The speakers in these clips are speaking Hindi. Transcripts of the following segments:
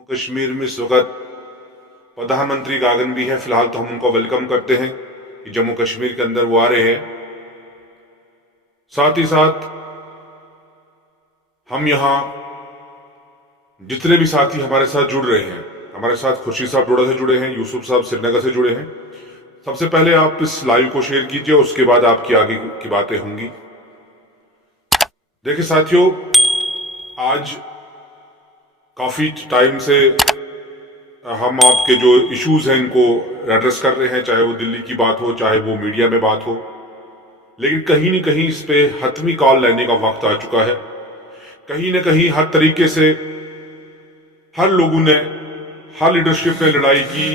जम्मू कश्मीर में इस वक्त प्रधानमंत्री गागन भी है। फिलहाल तो हम उनको वेलकम करते हैं कि जम्मू कश्मीर के अंदर वो आ रहे हैं। साथ ही साथ हम यहाँ जितने भी साथी हमारे साथ जुड़ रहे हैं, हमारे साथ खुर्शीद साहब डोडा से जुड़े हैं, यूसुफ साहब श्रीनगर से जुड़े हैं। सबसे पहले आप इस लाइव को शेयर कीजिए, उसके बाद आपकी आगे की बातें होंगी। देखिए साथियों, आज काफी टाइम से हम आपके जो इश्यूज हैं इनको एड्रेस कर रहे हैं, चाहे वो दिल्ली की बात हो, चाहे वो मीडिया में बात हो, लेकिन कहीं न कहीं इस पे हतमी कॉल लेने का वक्त आ चुका है। कहीं न कहीं हर तरीके से हर लोगों ने, हर लीडरशिप ने लड़ाई की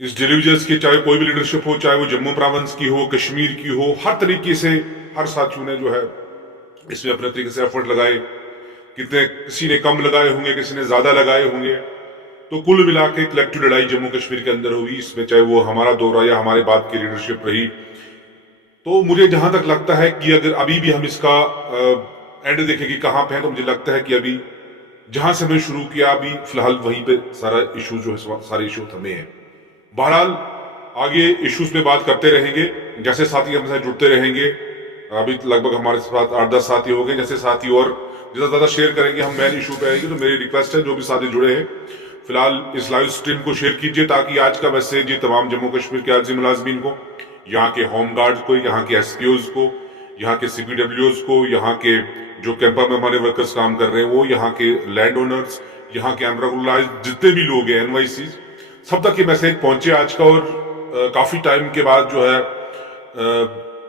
इस डिलीवरेंस की, चाहे कोई भी लीडरशिप हो, चाहे वो जम्मू प्रोविंस की हो, कश्मीर की हो, हर तरीके से हर साथियों ने जो है इसमें अपने तरीके से एफर्ट लगाए। कितने, किसी ने कम लगाए होंगे, किसी ने ज्यादा लगाए होंगे, तो कुल मिला के कलेक्टिव लड़ाई जम्मू कश्मीर के अंदर हुई। इसमें चाहे वो हमारा दौरा या हमारे बाद की लीडरशिप रही। तो मुझे जहां तक लगता है कि अगर अभी भी हम इसका एंड देखें कि कहां पे है, तो मुझे लगता है कि अभी जहां से हमने शुरू किया, अभी फिलहाल वहीं पे सारा इशू जो है, सारे इशू थमे हैं। बहरहाल आगे इश्यूज पे बात करते रहेंगे, जैसे साथी हमारे साथ जुड़ते रहेंगे। अभी लगभग हमारे साथ 8-10 साथी हो गए। जैसे साथी और जितना ज्यादा शेयर करेंगे हम मेन इशू पे आएंगे। तो मेरी रिक्वेस्ट है, जो भी साथी जुड़े हैं फिलहाल इस लाइव स्ट्रीम को शेयर कीजिए, ताकि आज का मैसेज ये तमाम जम्मू कश्मीर के आर्जी मुलाजमीन को, यहाँ के होम गार्ड को, यहाँ के एसपीओज को, यहाँ के सीपीडब्ल्यूज को, यहाँ के जो कैंपर में हमारे वर्कर्स काम कर रहे हैं वो, यहाँ के लैंड ओनर्स, यहाँ के अनरेगुलराइज जितने भी लोग हैं, एनवाईसी, सब तक ये मैसेज पहुंचे आज का। और काफी टाइम के बाद जो है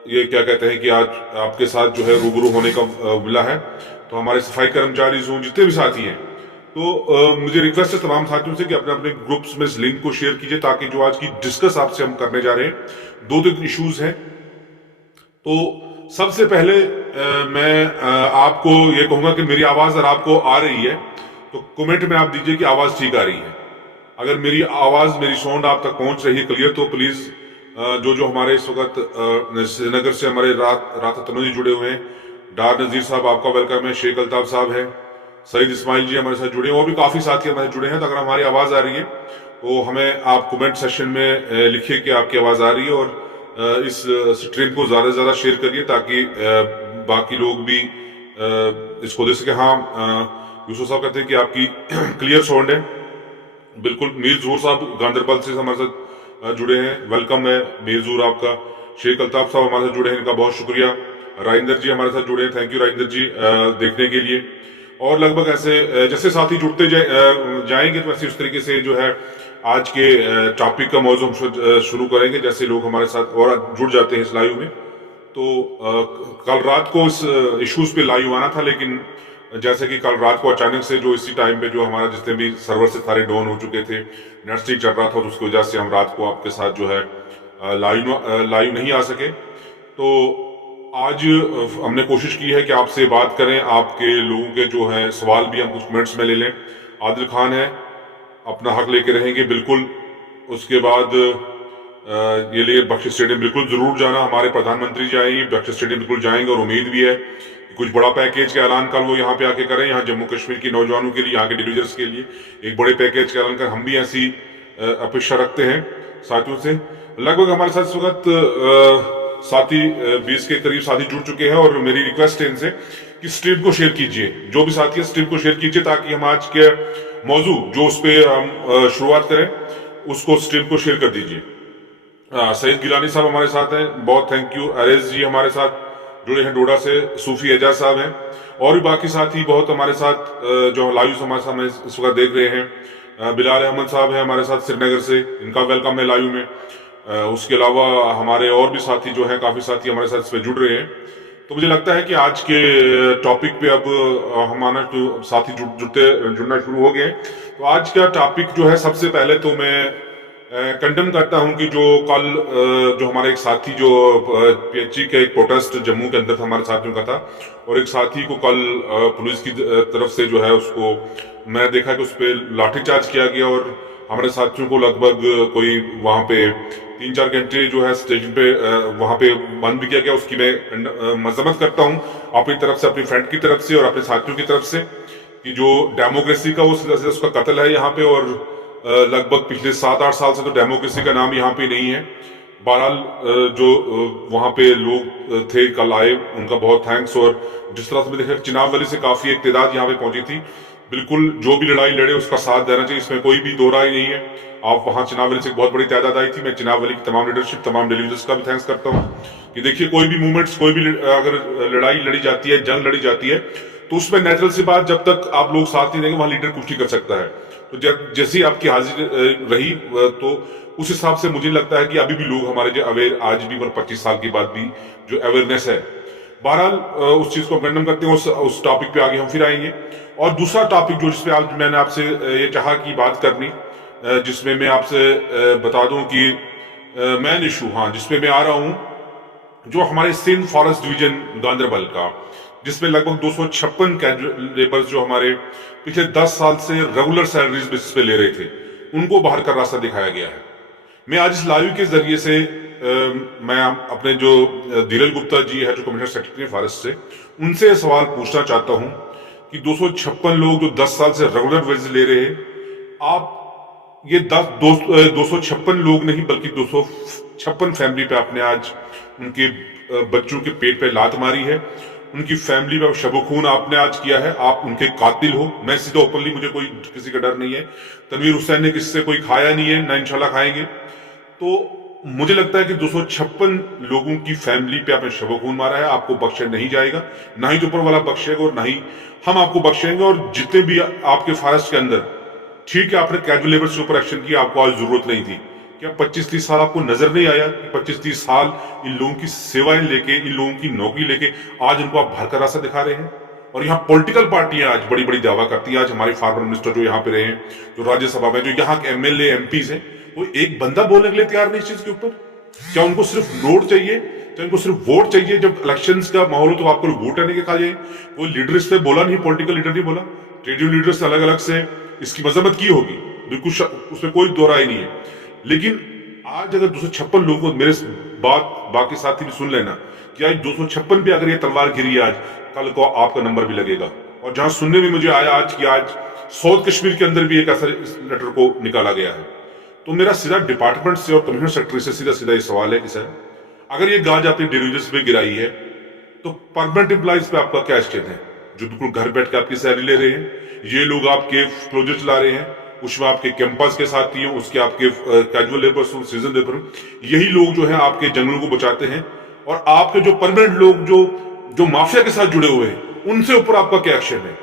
ये क्या कहते हैं कि आज आपके साथ जो है रूबरू होने का मिला है। तो हमारे सफाई कर्मचारी हो, जितने भी साथी हैं, तो मुझे रिक्वेस्ट है तमाम साथियों से कि अपने अपने ग्रुप्स में इस लिंक को शेयर कीजिए, ताकि जो आज की डिस्कस आपसे हम करने जा रहे हैं, दो इश्यूज हैं। तो सबसे पहले मैं आपको ये कहूंगा कि मेरी आवाज अगर आपको आ रही है तो कमेंट में आप दीजिए कि आवाज ठीक आ रही है। अगर मेरी आवाज, मेरी साउंड आप तक पहुंच रही है क्लियर, तो प्लीज जो हमारे इस वक्त श्रीनगर से हमारे रात तनुजी जुड़े हुए हैं, डार नजीर साहब आपका वेलकम है, शेख अल्ताफ साहब है, सईद इस्माइल जी हमारे साथ जुड़े हैं, और भी काफी साथी हमारे जुड़े हैं। तो अगर हमारी आवाज आ रही है तो हमें आप कमेंट सेक्शन में लिखिए कि आपकी आवाज आ रही है, और इस स्ट्रीम को ज्यादा से ज्यादा शेयर करिए, ताकि बाकी लोग भी इसको देख सके। हाँ, यूसुफ साहब कहते हैं कि आपकी क्लियर साउंड है। बिल्कुल, मीर जूर साहब गांधरबल से हमारे साथ जुड़े हैं, वेलकम है मीर जूर आपका। शेख अल्ताफ साहब हमारे साथ जुड़े हैं, इनका बहुत शुक्रिया। राइंदर जी हमारे साथ जुड़े हैं, थैंक यू राइंदर जी देखने के लिए। और लगभग ऐसे जैसे साथी जुड़ते जाएंगे तो ऐसे उस तरीके से जो है आज के टॉपिक का मौजूद हम शुरू करेंगे, जैसे लोग हमारे साथ और जुड़ जाते हैं इस लाइव में। तो कल रात को इस इश्यूज पे लाइव आना था, लेकिन जैसे कि कल रात को अचानक से जो इसी टाइम पे जो हमारा जितने भी सर्वर से सारे डाउन हो चुके थे, नेट स्ट्रीक चल रहा था, तो उसकी वजह से हम रात को आपके साथ जो है लाइव नहीं आ सके। तो आज हमने कोशिश की है कि आपसे बात करें, आपके लोगों के जो है सवाल भी हम कुछ मिनट्स में ले लें। आदिल खान है, अपना हक लेके रहेंगे बिल्कुल। उसके बाद ये लिए बख्शी स्टेडियम बिल्कुल जरूर जाना, हमारे प्रधानमंत्री जी आएंगे, बख्शी स्टेडियम बिल्कुल जाएंगे, और उम्मीद भी है कुछ बड़ा पैकेज का ऐलान कल वो यहाँ पे आके करें, यहाँ जम्मू कश्मीर के नौजवानों के लिए, यहाँ के डिलीजर्स के लिए एक बड़े पैकेज का ऐलान कर। हम भी ऐसी अपेक्षा रखते हैं साथियों से। लगभग हमारे साथ इस वक्त साथी 20 के करीब साथी जुड़ चुके हैं, और मेरी रिक्वेस्ट है इनसे कि स्ट्रीम को शेयर कीजिए, जो भी साथी है स्ट्रीम को शेयर कीजिए, ताकि हम आज के मौजू जो उस पर हम शुरुआत करें उसको स्ट्रीम को शेयर कर दीजिए। सईद गिलानी साहब हमारे साथ हैं, बहुत थैंक यू। अरेज जी हमारे साथ जुड़े हैं डोडा से, सूफी एजाज साहब हैं, और भी बाकी साथी बहुत हमारे साथ जो लाइव हमारे सामने इस वक्त देख रहे हैं। बिलाल अहमद साहब हैं हमारे साथ श्रीनगर से, इनका वेलकम है लाइव में। उसके अलावा हमारे और भी साथी जो हैं, काफी साथी हमारे साथ इस पे जुड़ रहे हैं। तो मुझे लगता है कि आज के टॉपिक पे अब हमारा जो साथी जुड़ना शुरू हो गए। तो आज का टॉपिक जो है, सबसे पहले तो मैं कंडम करता हूं कि जो कल जो हमारे एक साथी जो पीएचई का एक प्रोटेस्ट जम्मू के अंदर हमारे साथियों का था, और एक साथी को कल पुलिस की तरफ से जो है उसको मैंने देखा कि उस पर लाठीचार्ज किया गया, और हमारे साथियों को लगभग कोई वहां पे 3-4 घंटे जो है स्टेशन पे वहां पे बंद भी किया गया। उसकी मैं मजम्मत करता हूं अपनी तरफ से, अपनी फ्रेंड की तरफ से और अपने साथियों की तरफ से, कि जो डेमोक्रेसी का वो सिलसिला उसका कत्ल है यहाँ पे, और लगभग पिछले 7-8 साल से तो डेमोक्रेसी का नाम यहाँ पे नहीं है। बहरहाल जो वहाँ पे लोग थे कल आए, उनका बहुत थैंक्स। और जिस तरह से देखा चिनाब वैली से काफी एक तादाद यहाँ पे पहुंची थी। बिल्कुल जो भी लड़ाई लड़े उसका साथ देना चाहिए, इसमें कोई भी दो राय नहीं है। आप वहां चिनाब वैली से एक बहुत बड़ी तादाद आई थी। मैं चिनाब वैली की तमाम लीडरशिप, तमाम डेलीगेट्स का भी थैंक्स करता हूँ कि देखिए कोई भी मूवमेंट्स, कोई भी अगर लड़ाई लड़ी जाती है, जंग लड़ी जाती है, तो उसमें नेचुरल सी बात, जब तक आप लोग साथ नहीं देंगे वहां लीडर कुछ नहीं कर सकता है। तो जैसी आपकी हाजिर रही, तो उस हिसाब से मुझे लगता है कि अभी भी लोग हमारे जो अवेयर, आज भी 25 साल के बाद भी जो अवेयरनेस है, बहरहाल उस चीज को कंडम करते हैं। उस टॉपिक पे आगे हम फिर आएंगे। और दूसरा टॉपिक जो जिसपे आज मैंने आपसे ये चाहा कि बात करनी, जिसमें मैं आपसे बता दूं कि मेन इशू, हाँ, जिसपे मैं आ रहा हूं, जो हमारे सिंध फॉरेस्ट डिवीजन गांधरबल का, जिसमें लगभग 256 कैजुअल लेबर्स जो हमारे पिछले 10 साल से रेगुलर सैलरीज बेसिस पे ले रहे थे, उनको बाहर का रास्ता दिखाया गया है। मैं आज इस लाइव के जरिए से मैं अपने जो धीरज गुप्ता जी है, जो कमिश्नर सेक्रेटरी फॉरेस्ट से, उनसे सवाल पूछना चाहता हूं कि 256 लोग जो 10 साल से रेगुलर वेज ले रहे हैं, आप ये 256 लोग नहीं बल्कि 256 फैमिली पे आपने आज उनके बच्चों के पेट पे लात मारी है, उनकी फैमिली पे शबो-खून आपने आज किया है। आप उनके कातिल हो। मैं सीधा ओपनली, मुझे कोई किसी का डर नहीं है। तनवीर हुसैन ने किसी से कोई खाया नहीं है, ना इंशाल्लाह खाएंगे। तो मुझे लगता है कि 256 लोगों की फैमिली पे आपने शबो-खून मारा है, आपको बख्शा नहीं जाएगा, ना ही तो ऊपर वाला बख्शेगा और ना ही हम आपको बख्शेंगे। और जितने भी आपके फॉरेस्ट के अंदर, ठीक है, आपने कैजुअल लेबर के ऊपर एक्शन किया, आपको आज जरूरत नहीं थी। क्या 25-30 साल आपको नजर नहीं आया कि 25-30 साल इन लोगों की सेवाएं लेके, इन लोगों की नौकरी लेके आज उनको आप बाहर का रास्ता दिखा रहे हैं? और यहाँ पॉलिटिकल पार्टियां आज बड़ी बड़ी दावा करती है। आज हमारे फार्मर मिनिस्टर जो यहाँ पे रहे हैं, जो राज्यसभा में, जो यहाँ के एमएलए एमपीज हैं, वो एक बंदा बोलने के लिए तैयार नहीं इस चीज के ऊपर। क्या उनको सिर्फ नोट चाहिए? क्या उनको सिर्फ वोट चाहिए? जब इलेक्शंस का माहौल हो तो आपको वोट आने के खा जाए। कोई लीडर इस पे बोला नहीं, पॉलिटिकल लीडर नहीं बोला, ट्रेड यूनियन लीडर्स अलग अलग से इसकी मजम्मत की होगी, बिल्कुल उसमें कोई दो राय नहीं है। लेकिन आज अगर 256 लोगों को, मेरे बात बाकी साथी भी सुन लेना, कि आज 256 पे अगर ये तलवार गिरी आज, कल को आपका नंबर भी लगेगा। और जहां सुनने में मुझे आया आज कि आज साउथ कश्मीर के अंदर भी एक ऐसा लेटर को निकाला गया है, तो मेरा सीधा डिपार्टमेंट से और कमिश्नर सेक्रेटरी से सीधा सीधा ये सवाल है कि सर, अगर ये गाज आपने डिविजन्स पे गिराई है, तो परमानेंट एम्प्लॉइज पे आपका क्या स्टेट है, जो बिल्कुल घर बैठ के आपकी सैलरी ले रहे हैं? ये लोग आपके प्रोजेक्ट चला रहे हैं, उसमें आपके कैंपस के साथी हो, उसके आपके कैजुअल लेबर, सीजन लेबर, यही लोग जो है आपके जंगलों को बचाते हैं। और आपके जो परमानेंट लोग जो माफिया के साथ जुड़े हुए हैं, उनसे ऊपर आपका क्या एक्शन है,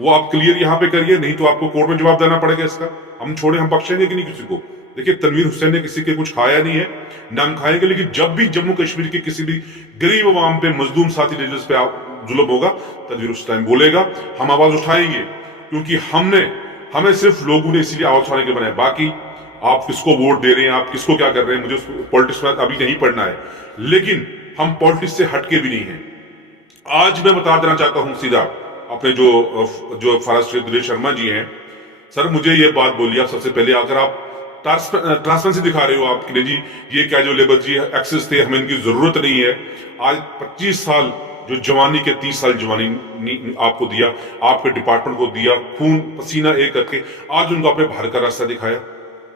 वो आप क्लियर यहाँ पे करिए, नहीं तो आपको कोर्ट में जवाब देना पड़ेगा इसका। हम छोड़े, हम बख्शेंगे कि नहीं किसी को? देखिए, तनवीर हुसैन ने किसी के कुछ खाया नहीं है, ना हम खाएंगे। लेकिन जब भी जम्मू कश्मीर के किसी भी गरीब अवाम पे, मजलूम साथी लीडर्स पे जुल्म होगा, तनवीर उस टाइम बोलेगा, हम आवाज उठाएंगे। क्योंकि हमें सिर्फ लोगों ने इसीलिए आवाज उठाने के बनाया। बाकी आप किसको वोट दे रहे हैं, आप किसको क्या कर रहे हैं, मुझे पॉलिटिक्स में अभी नहीं पढ़ना है। लेकिन हम पॉलिटिक्स से हटके भी नहीं है। आज मैं बता देना चाहता हूं सीधा, अपने जो फॉरेस्ट दिनेश शर्मा जी हैं, सर मुझे ये बात बोलिए आप सबसे पहले, अगर आप ट्रांसपेरेंसी दिखा रहे हो आप कि जी ये क्या जो लेबर जी एक्सेस थे, हमें इनकी जरूरत नहीं है। आज 25 साल जो जवानी के 30 साल जवानी आपको दिया, आपके डिपार्टमेंट को दिया, खून पसीना एक करके आज उनको आपने बाहर का रास्ता दिखाया।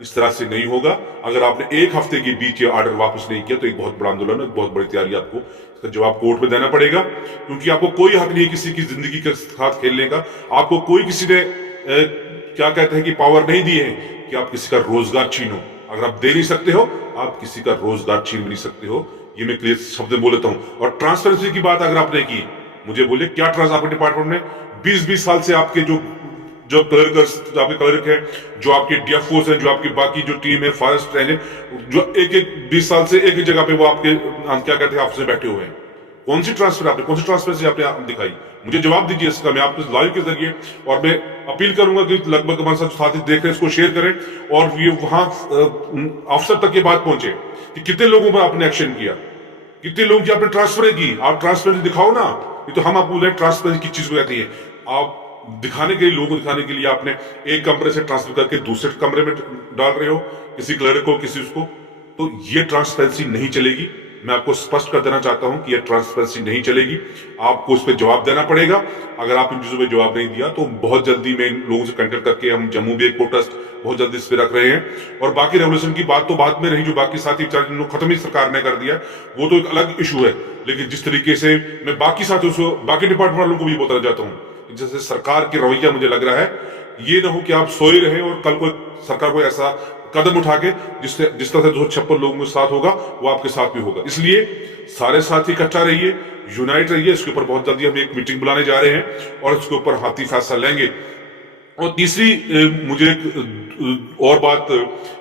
इस तरह से नहीं होगा। अगर आपने एक हफ्ते के बीच ये ऑर्डर वापस नहीं किया तो एक बहुत बड़ा आंदोलन है, बहुत बड़ी तैयारी आपको इसका जवाब कोर्ट में देना पड़ेगा। क्योंकि आपको कोई हक नहीं किसी की जिंदगी के साथ खेलने का। आपको कोई किसी ने क्या कहते हैं कि पावर नहीं दी है कि आप किसी का रोजगार छीनो। अगर आप दे नहीं सकते हो, आप किसी का रोजगार छीन भी नहीं सकते हो। ये मैं क्लियर शब्द में बोलता हूं। और ट्रांसपेरेंसी की बात अगर आपने की, मुझे बोले क्या आपके डिपार्टमेंट में 20-20 साल से आपके जो क्लर्क, आपके क्लर्क है, जो आपके डीएफओस है, जो आपकी बाकी जो टीम है, फॉरेस्ट रेंज है, जो एक 20 साल से एक ही जगह पे वो आपके क्या कहते हैं ऑफिस में बैठे हुए हैं। कौन सी ट्रांसपेरेंसी आपने दिखाई? मुझे जवाब दीजिए इसका। मैं आपको लाइव के जरिए, और मैं अपील करूंगा कि लगभग हमारे साथ साथी देख रहे हैं, इसको शेयर करें और ये वहां अफसर तक ये बात पहुंचे कि कितने लोगों पर आपने एक्शन किया, कितने लोगों की आपने ट्रांसफर की। आप ट्रांसपेरेंसी दिखाओ ना। ये तो हम आपको बोले ट्रांसपेरेंसी की चीज को कहती है। आप दिखाने के लिए, लोगों को दिखाने के लिए आपने एक कमरे से ट्रांसफर करके दूसरे कमरे में डाल रहे हो, किसी क्लर्क को, किसी उसको, तो ये ट्रांसपेरेंसी नहीं चलेगी। मैं आपको स्पष्ट कर देना चाहता हूं कि यह ट्रांसपेरेंसी नहीं चलेगी, आपको इस पर जवाब देना पड़ेगा। अगर आप इन चीजों पे जवाब नहीं दिया तो बहुत जल्दी मैं इन लोगों से कंटेक्ट करके हम जम्मू भी एक प्रोटेस्ट बहुत जल्दी इस पे रख रहे हैं। और बाकी रेवोल्यूशन की बात तो बात में रही, जो बाकी साथी बेचारे खत्म ही सरकार ने कर दिया, वो तो एक अलग इशू है। लेकिन जिस तरीके से मैं बाकी साथियों से, बाकी डिपार्टमेंट वालों को भी बताना चाहता हूँ, जैसे सरकार की रवैया मुझे लग रहा है, ये ना हो कि आप सोए रहे और कल को सरकार को ऐसा कदम उठा के जिस तरह से 256 लोगों के साथ होगा वो आपके साथ भी होगा। इसलिए सारे साथी इकट्ठा रहिए, यूनाइट रहिए। इसके ऊपर बहुत जल्दी हम एक मीटिंग बुलाने जा रहे हैं और इसके ऊपर हाथी फैसला लेंगे। और तीसरी मुझे एक और बात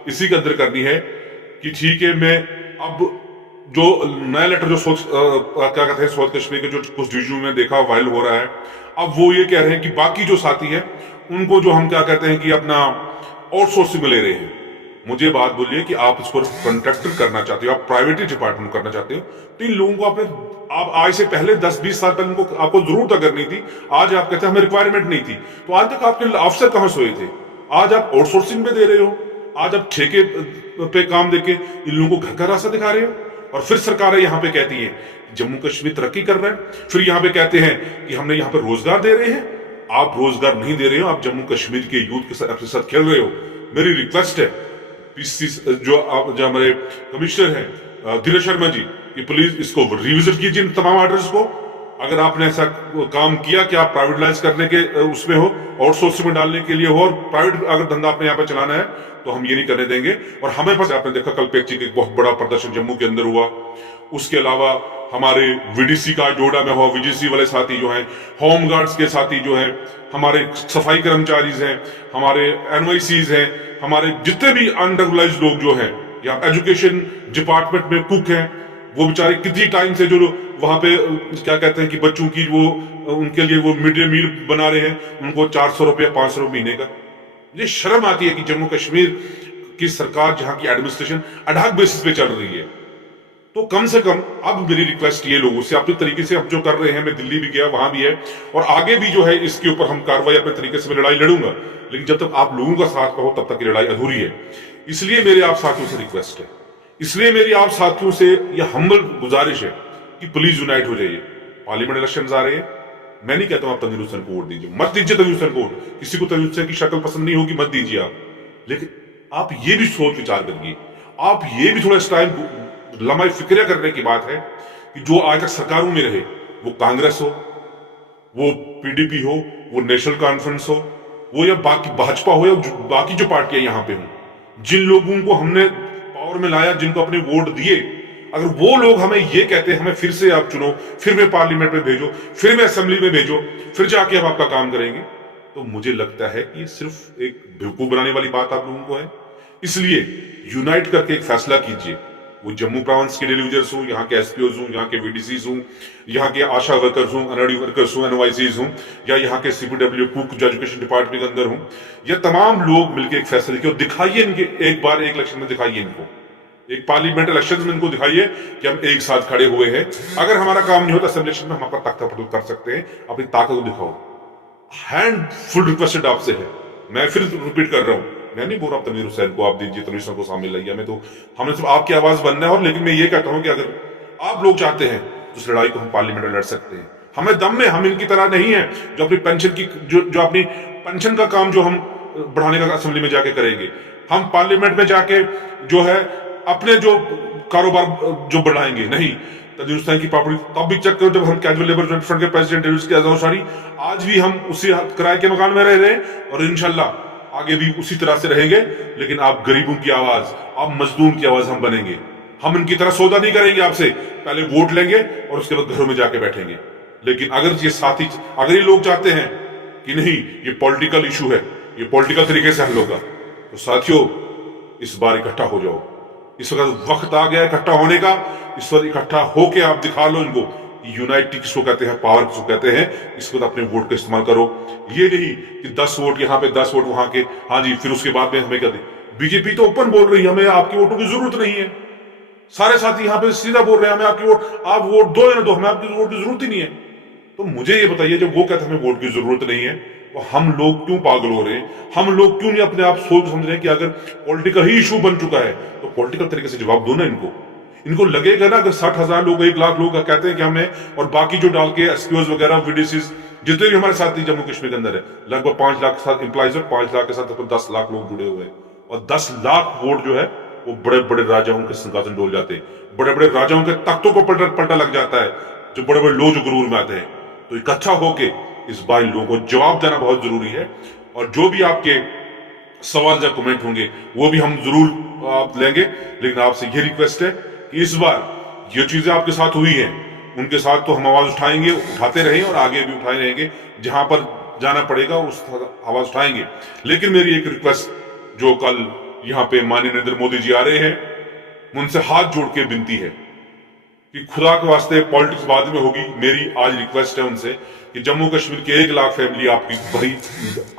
इसी के अंदर करनी है कि ठीक है, मैं अब जो नया लेटर जो क्या कहते हैं साउथ कश्मीर के जो कुछ डिवीजन में देखा वायरल हो रहा है, अब वो ये कह रहे हैं कि बाकी जो साथी है उनको जो हम क्या कहते हैं कि अपना आउटसोर्सिंग में ले रहे हैं। मुझे बात बोलिए कि आप इसको कॉन्ट्रैक्टर करना चाहते हो, आप प्राइवेट डिपार्टमेंट करना चाहते हो, तो इन लोगों को आपने आप आज से पहले 10-20 साल पहले उनको आपको जरूरत अगर नहीं थी, आज आप कहते हैं हमें रिक्वायरमेंट नहीं थी, तो आज तक आपके अफसर कहां सोए थे? आज आप आउटसोर्सिंग में दे रहे हो, आज आप ठेके पे काम देके इन लोगों को घर का रास्ता दिखा रहे हो। और फिर सरकारें यहाँ पे कहती है जम्मू कश्मीर तरक्की कर रहा है, फिर यहाँ पे कहते हैं कि हमने यहाँ पे रोजगार दे रहे हैं। आप रोजगार नहीं दे रहे हो, आप जम्मू कश्मीर के यूथ के साथ अपने साथ खेल रहे हो। मेरी रिक्वेस्ट है जो हमारे कमिश्नर हैं धीरज शर्मा जी, कि प्लीज इसको रिविजिट कीजिए इन तमाम ऑर्डर्स को। अगर आपने ऐसा काम किया कि आप प्राइवेटाइज करने के उसमें हो, आउटसोर्सिंग में डालने के लिए हो, और प्राइवेट अगर धंधा आपने यहाँ पे चलाना है, तो हम ये नहीं करने देंगे। और हमें पास आपने देखा कल पेक्ची का एक बहुत बड़ा प्रदर्शन जम्मू के अंदर हुआ। उसके अलावा हमारे वीडीसी का जोड़ा में हुआ, वीडीसी वाले साथी जो हैं, होम गार्ड्स के साथी जो हैं, हमारे सफाई कर्मचारी हैं, हमारे एनवाईसीज हैं, हमारे जितने भी अनरेगुलाइज लोग जो हैं, या एजुकेशन डिपार्टमेंट में कुक हैं, वो बेचारे कितनी टाइम से जो वहां पे क्या कहते हैं कि बच्चों की वो उनके लिए वो मिड डे मील बना रहे हैं, उनको 400 रुपया 500 रुपये महीने का। मुझे शर्म आती है कि जम्मू कश्मीर की सरकार, जहां की एडमिनिस्ट्रेशन अडाक बेसिस पे चल रही है, तो कम से कम अब मेरी रिक्वेस्ट ये लोगों से, अपने तरीके से हम जो कर रहे हैं, मैं दिल्ली भी गया, वहां भी है, और आगे भी जो है इसके ऊपर हम कार्रवाई अपने तरीके से मैं लड़ाई लड़ूंगा। लेकिन जब तक आप लोगों का साथ हो तब तक की लड़ाई अधूरी है। इसलिए मेरे आप साथियों से रिक्वेस्ट है, इसलिए मेरी आप साथियों से यह हम्बल गुजारिश है कि प्लीज यूनाइट हो जाइए। पार्लियामेंट इलेक्शन आ रहे हैं, मैं नहीं कहता हूं आप तंजीर हुसैन को वोट दीजिए, मत दीजिए तंजीर हुसैन को वोट। किसी को तंजीर हुसैन की शक्ल पसंद नहीं होगी, मत दीजिए आप। लेकिन आप ये भी सोच विचार करिए, आप ये भी थोड़ा इस टाइम लम्हाई फिक्र करने की बात है कि जो आज तक सरकारों में रहे, वो कांग्रेस हो, वो पीडीपी हो, वो नेशनल कॉन्फ्रेंस हो, वो या बाकी भाजपा हो, या बाकी जो पार्टियां यहां पे हों, जिन लोगों को हमने पावर में लाया, जिनको अपने वोट दिए, अगर वो लोग हमें ये कहते हैं हमें फिर से आप चुनो, फिर में पार्लियामेंट में भेजो, फिर में असेंबली में भेजो, फिर जाके हम आपका काम करेंगे, तो मुझे लगता है कि सिर्फ एक बेवकूफ बनाने वाली बात आप लोगों को है। इसलिए यूनाइट करके एक फैसला कीजिए। वो जम्मू प्रोविंस के डेलीवर्स हूं, यहाँ के एसपीओज हूं, यहाँ के वीडीसीज हूं, यहाँ के आशा वर्कर्स हूं, अनआरडी वर्कर्स हूं, एनवाईसीज हूं, या यहाँ के सीपीडब्ल्यू कुक जो एजुकेशन डिपार्टमेंट के अंदर हूं, या तमाम लोग मिलकर एक फैसले किए और दिखाइए इनके, एक बार एक इलेक्शन में दिखाइए इनको, एक पार्लियामेंट इलेक्शन में इनको दिखाइए कि हम एक साथ खड़े हुए हैं। अगर हमारा काम नहीं होता असेंबली इलेक्शन में, हम आपका तख्ता पटल कर सकते हैं, अपनी ताकत को दिखाओ। हैंड फुल रिक्वेस्टेड आपसे है, मैं फिर रिपीट कर रहा हूं, मैं नहीं बोल रहा तमीर हुसैन को आप दीजिए, तमीर हुसैन को सामने लाइए, मैं तो हमने सिर्फ आपकी आवाज बनना है। और लेकिन मैं ये कहता हूं कि अगर आप लोग चाहते हैं तो उस लड़ाई को हम पार्लियामेंट में लड़ सकते हैं। हमें दम में, हम इनकी तरह नहीं है जो अपनी पेंशन की जो अपनी पेंशन का काम जो हम बढ़ाने का असेंबली में जाके करेंगे। हम पार्लियामेंट में जाके जो है अपने जो कारोबार जो बढ़ाएंगे नहीं। तंजीर हुसैन की प्रॉपर्टी तब भी चेक करो जब हम कैजुअल लेबर फ्रंट के प्रेसिडेंट की आजादी, आज भी हम उसी किराए के मकान में रह रहे हैं और इंशाल्लाह आगे भी उसी तरह से रहेंगे। लेकिन आप गरीबों की आवाज, आप मजदूर की आवाज हम बनेंगे। हम इनकी तरह सौदा नहीं करेंगे आपसे, पहले वोट लेंगे और उसके बाद घरों में जाके बैठेंगे। लेकिन अगर ये साथी, अगर ये लोग चाहते हैं कि नहीं ये पॉलिटिकल इशू है, ये पॉलिटिकल तरीके से हल होगा, तो साथियों इस बार इकट्ठा हो जाओ। इस वक्त आ गया इकट्ठा होने का। इस वक्त इकट्ठा होके आप दिखा लो इनको यूनाइटी किसको कहते हैं, पावर किसको कहते हैं। इसके बाद अपने वोट का इस्तेमाल करो। ये नहीं कि 10 वोट यहाँ पे 10 वोट वहां के, हाँ जी, फिर उसके बाद में हमें क्या दे। बीजेपी तो ओपन बोल रही है हमें आपकी वोटों की जरूरत नहीं है। सारे साथी यहाँ पे सीधा बोल रहे हैं हमें आपकी वोट, आप वोट दो या ना दो, हमें आपकी वोट की जरूरत ही नहीं है। तो मुझे ये बताइए, जब वो कहते हैं हमें वोट की जरूरत नहीं है, तो हम लोग क्यों पागल हो रहे हैं? हम लोग क्यों नहीं अपने आप सोच समझ रहे हैं कि अगर पॉलिटिकल ही इशू बन चुका है तो पॉलिटिकल तरीके से जवाब दो ना इनको। इनको लगेगा ना अगर 60,000 लोग 1 लाख लोग कहते हैं कि हमें, और बाकी जो डाल के एसपीओज वगैरह वीडीसीज जितने भी हमारे साथी जम्मू कश्मीर के अंदर है, लगभग 5 लाख के साथ एम्प्लॉइज और 5 लाख के साथ 10 लाख लोग जुड़े हुए हैं, और 10 लाख वोट जो है वो बड़े बड़े राजाओं के सिंहासन डोल जाते हैं, बड़े बड़े राजाओं के तख्तों को पलटा लग जाता है, जो बड़े बड़े लोग जो गुरूर में आते हैं। तो इकट्ठा होके इस बार इन लोगों को जवाब देना बहुत जरूरी है, और जो भी आपके सवाल या कमेंट होंगे वो भी हम जरूर आप लेंगे। लेकिन आपसे ये रिक्वेस्ट है कि इस बार ये चीजें आपके साथ हुई हैं, उनके साथ तो हम आवाज उठाएंगे, उठाते रहें और आगे भी उठाए रहेंगे, जहां पर जाना पड़ेगा उस आवाज उठाएंगे। लेकिन मेरी एक रिक्वेस्ट, जो कल यहाँ पे माननीय नरेंद्र मोदी जी आ रहे हैं, उनसे हाथ जोड़ के विनती है कि खुदा के वास्ते पॉलिटिक्स बाद में होगी, मेरी आज रिक्वेस्ट है उनसे कि जम्मू कश्मीर के 1 लाख फैमिली आपकी बड़ी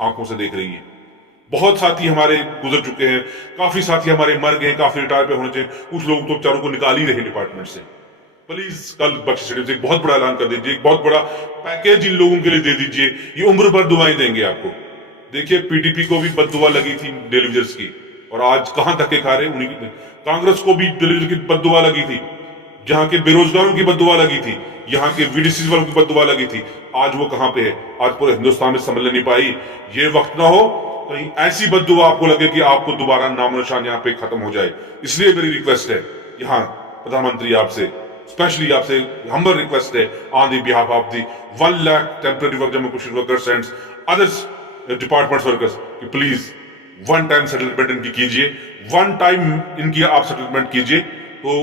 आंखों से देख रही है। बहुत साथी हमारे गुजर चुके हैं, काफी साथी हमारे मर गए, काफी रिटायर पे होने चाहिए, कुछ लोग तो बेचारों को निकाल ही रहे डिपार्टमेंट से। प्लीज कल बख्शी स्टेडियम से एक बहुत बड़ा ऐलान कर दीजिए, एक बहुत बड़ा पैकेज इन लोगों के लिए दे दीजिए, ये उम्र भर दुआएं देंगे आपको। देखिए पीडीपी को भी बददुआ लगी थी डेलीविजर्स की, और आज कहां धक्के खा रहे उन्हीं की। कांग्रेस को भी डेलीविजर की बददुआ लगी थी, जहां के बेरोजगारों की बददुआ लगी थी, यहाँ के वीडीसी वालों की बददुआ लगी थी, आज वो कहां पे है? आज पूरे हिंदुस्तान में संभल नहीं पाई। ये वक्त ना हो कहीं ऐसी बददुआ आपको लगे कि आपको दोबारा नाम निशान यहाँ पे खत्म हो जाए। इसलिए मेरी रिक्वेस्ट है यहाँ प्रधानमंत्री आपसे, स्पेशली आपसे हम्बल रिक्वेस्ट है on the behalf of the 1 lakh temporary work Jammu Kashmir workers and others departments workers कि प्लीज वन टाइम सेटलमेंट इनकी कीजिए, वन टाइम इनकी आप सेटलमेंट कीजिए, तो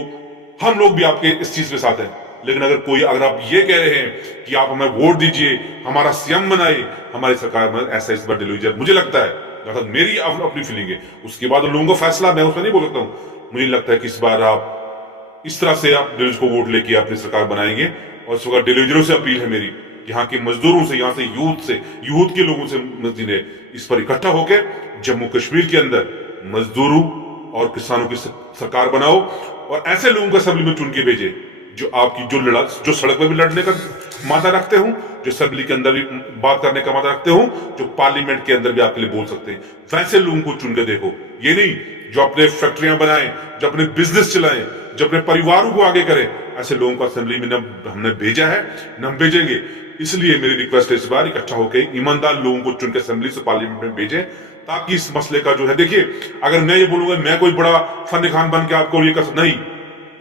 हम लोग भी आपके इस चीज के साथ हैं। लेकिन अगर आप ये कह रहे हैं कि आप हमें वोट दीजिए, हमारा सीएम बनाइए, हमारी सरकार में ऐसा इस बार डेलीविजर, मुझे लगता है, मतलब मेरी अपनी फीलिंग है, उसके बाद लोगों का फैसला, मैं उसमें नहीं बोल सकता हूँ। मुझे लगता है कि इस बार आप इस तरह से आप डेलीविजर को वोट लेके अपनी सरकार बनाएंगे। और इस वक्त डेलीविजरों से अपील है मेरी, यहाँ के मजदूरों से, यहाँ से यूथ के लोगों से मस्जिद है, इस पर इकट्ठा होकर जम्मू कश्मीर के अंदर मजदूरों और किसानों की सरकार बनाओ, और ऐसे लोगों को असेंबली में चुन के भेजे जो आपकी जो सड़क में भी लड़ने का मादा रखते हो, जो असेंबली के अंदर भी बात करने का मादा रखते हो, जो पार्लियामेंट के अंदर भी आपके लिए बोल सकते हैं। वैसे लोगों को चुन के देखो, ये नहीं जो अपने फैक्ट्रियां बनाएं, जो अपने बिजनेस चलाएं, जो अपने परिवारों को आगे करें, ऐसे लोगों को असेंबली में न हमने भेजा है न हम भेजेंगे। इसलिए मेरी रिक्वेस्ट है इस बार इकट्ठा होकर ईमानदार लोगों को चुनकर असेंबली से पार्लियामेंट में भेजें, ताकि इस मसले का जो है, देखिए अगर मैं ये बोलूंगा मैं कोई बड़ा फन खान बन के आपको ये कर नहीं,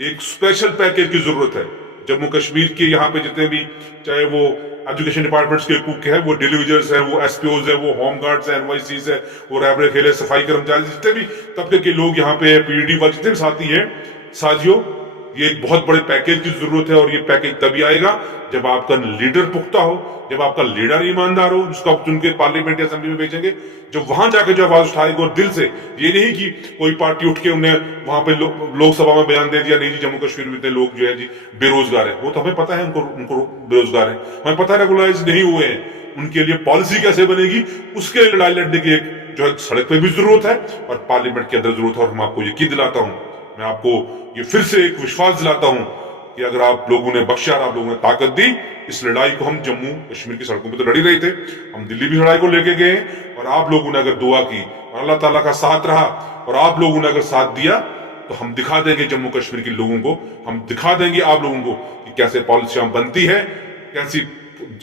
एक स्पेशल पैकेज की जरूरत है। जम्मू कश्मीर के यहाँ पे जितने भी, चाहे वो एजुकेशन डिपार्टमेंट्स के कुक है, वो डेलीविजर्स है, वो एसपीओज है, वो होम गार्ड्स है, एनवाईसीज है, वो रैबरे खेले, सफाई कर्मचारी, जितने भी तबके के लोग यहाँ पे पीडी वाले जितने भी साथी है, साथियों ये एक बहुत बड़े पैकेज की जरूरत है। और ये पैकेज तभी आएगा जब आपका लीडर पुख्ता हो, जब आपका लीडर ईमानदार हो, जिसको आप चुन के पार्लियामेंट या असेंबली में भेजेंगे, जो वहां जाकर जो आवाज उठाएगा और दिल से, ये नहीं कि कोई पार्टी उठ के उन्हें वहां पे लोकसभा में बयान दे दिया, नहीं जी जम्मू कश्मीर में इतने लोग जो है जी बेरोजगार है। वो तो हमें पता है उनको बेरोजगार है, हमें पता है रेगुलराइज नहीं हुए हैं, उनके लिए पॉलिसी कैसे बनेगी, उसके लिए लड़ाई लड़ने की एक जो है सड़क पे भी जरूरत है और पार्लियामेंट के अंदर जरूरत है। और हम आपको यकीन दिलाता हूं, मैं आपको ये फिर से एक विश्वास दिलाता हूं कि अगर आप लोगों ने बख्शा, आप लोगों ने ताकत दी, इस लड़ाई को हम जम्मू कश्मीर की सड़कों पे तो लड़ ही रहे थे, हम दिल्ली भी लड़ाई को लेके गए, और आप लोगों ने अगर दुआ की और अल्लाह ताला का साथ रहा और आप लोगों ने अगर साथ दिया, तो हम दिखा देंगे जम्मू कश्मीर के लोगों को, हम दिखा देंगे आप लोगों को कि कैसे पॉलिसियां बनती है,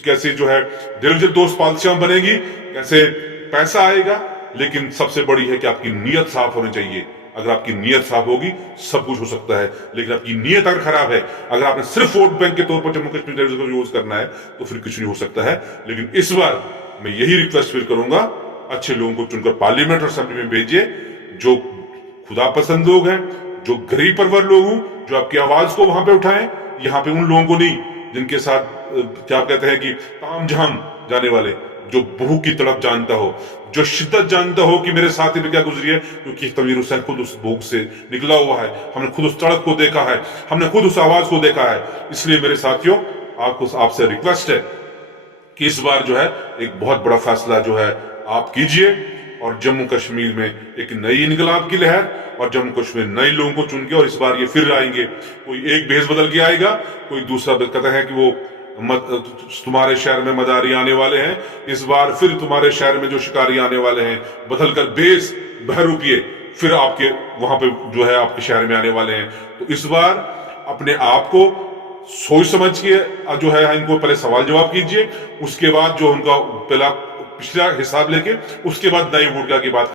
कैसे जो है दिल दोस्त पॉलिसियां बनेगी, कैसे पैसा आएगा। लेकिन सबसे बड़ी है कि आपकी नीयत साफ होनी चाहिए। अगर आपकी नीयत साफ होगी सब कुछ हो सकता है, लेकिन आपकी नीयत अगर खराब है, अगर आपने सिर्फ वोट बैंक के तौर पर जम्मू कश्मीर को यूज करना है, तो फिर कुछ नहीं हो सकता है। लेकिन इस बार मैं यही रिक्वेस्ट फिर करूंगा, अच्छे लोगों को चुनकर पार्लियामेंट और असेंबली में भेजिए, जो खुदा पसंद लोग हैं, जो गरीब परवर लोग हों, जो आपकी आवाज को वहां पे उठाएं। यहाँ पे उन लोगों को नहीं जिनके साथ क्या कहते हैं कि ताम झाम जाने वाले, जो भूख की तड़प जानता हो, जो शिद्दत जानता हो कि मेरे साथी पे क्या गुजरी है, क्योंकि तमीर हुसैन खुद उस भूख से निकला हुआ है, हमने खुद उस तड़प को देखा है, हमने खुद उस आवाज को देखा है। इसलिए मेरे साथियों आपसे रिक्वेस्ट है कि इस बार जो है एक बहुत बड़ा फैसला जो है आप कीजिए और जम्मू कश्मीर में एक नई इनकलाब की लहर, और जम्मू कश्मीर नए लोगों को चुन के, और इस बार ये फिर आएंगे, कोई एक भेस बदल के आएगा, कोई दूसरा कहता है कि वो तुम्हारे शहर में मदारी आने वाले हैं, इस बार फिर तुम्हारे शहर में जो शिकारी आने वाले हैं, बदल कर बेस बहरूपिए फिर आपके वहां पे जो है आपके शहर में आने वाले हैं। तो इस बार अपने आप को सोच समझ के जो है इनको पहले सवाल जवाब कीजिए, उसके बाद जो उनका पहला पिछला हिसाब लेके उसके बाद नए वोट की बात